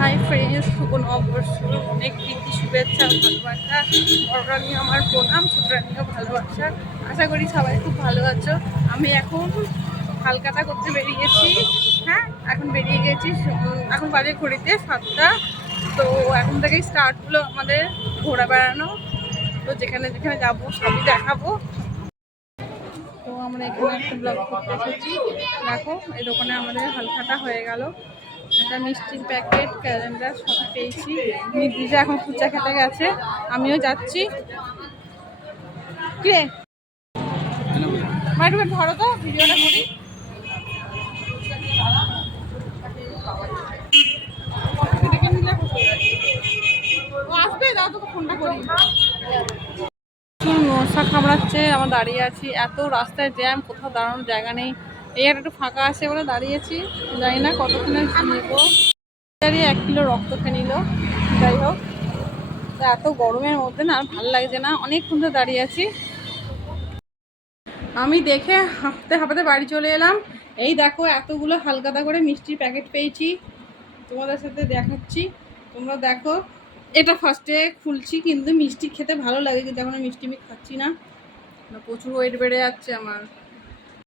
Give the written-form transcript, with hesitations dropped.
Hi friends, শুভ নববর্ষ, অনেক প্রীতি শুভেচ্ছা ভালোবাসা। বড়রা নিয়ে আমার প্রণাম, ছোটরা নিয়েও ভালোবাসা। আশা করি সবাই খুব ভালো আছো। আমি এখন হালকাটা করতে বেরিয়েছি। হ্যাঁ, এখন বেরিয়ে গেছি। এখন বাজে ঘড়িতে 7টা। তো এখন থেকেই স্টার্ট হলো আমাদের ঘোরা বেড়ানো। তো যেখানে যেখানে যাবো সবই দেখাবো। তো আমরা এখানে একটা ব্লগ করতে এসেছি। দেখো, এই দোকানে আমাদের হালখাতা হয়ে গেল। একটা মিষ্টির প্যাকেট, ক্যালেন্ডার সব পেয়েছি। নির্দিজা এখন ফুচা খেতে গেছে, আমিও যাচ্ছি। কে মাইটুকে ধরো তো, ভিডিওটা করি। ও আসবে, দাও তোকে ফোনটা করি। মশা কামড়াচ্ছে, আমরা দাঁড়িয়ে আছি। এত রাস্তায় জ্যাম, কোথাও দাঁড়ানোর জায়গা নেই। এই একটু ফাঁকা আছে বলে দাঁড়িয়েছি। জানি না কতক্ষণে নেবো। 1 কিলো রক্ত খেয়ে নিল। যাই হোক, তো এত গরমের মধ্যে না আর ভালো লাগছে না, অনেকক্ষণ ধরে দাঁড়িয়ে আছি। আমি দেখে হাঁপতে হাঁপাতে বাড়ি চলে এলাম। এই দেখো, এতগুলো হালকাতা করে মিষ্টির প্যাকেট পেয়েছি, তোমাদের সাথে দেখাচ্ছি। তোমরা দেখো, এটা ফার্স্টে খুলছি, কিন্তু মিষ্টি খেতে ভালো লাগে, কিন্তু এখন মিষ্টি আমি খাচ্ছি না। প্রচুর ওয়েট বেড়ে যাচ্ছে আমার।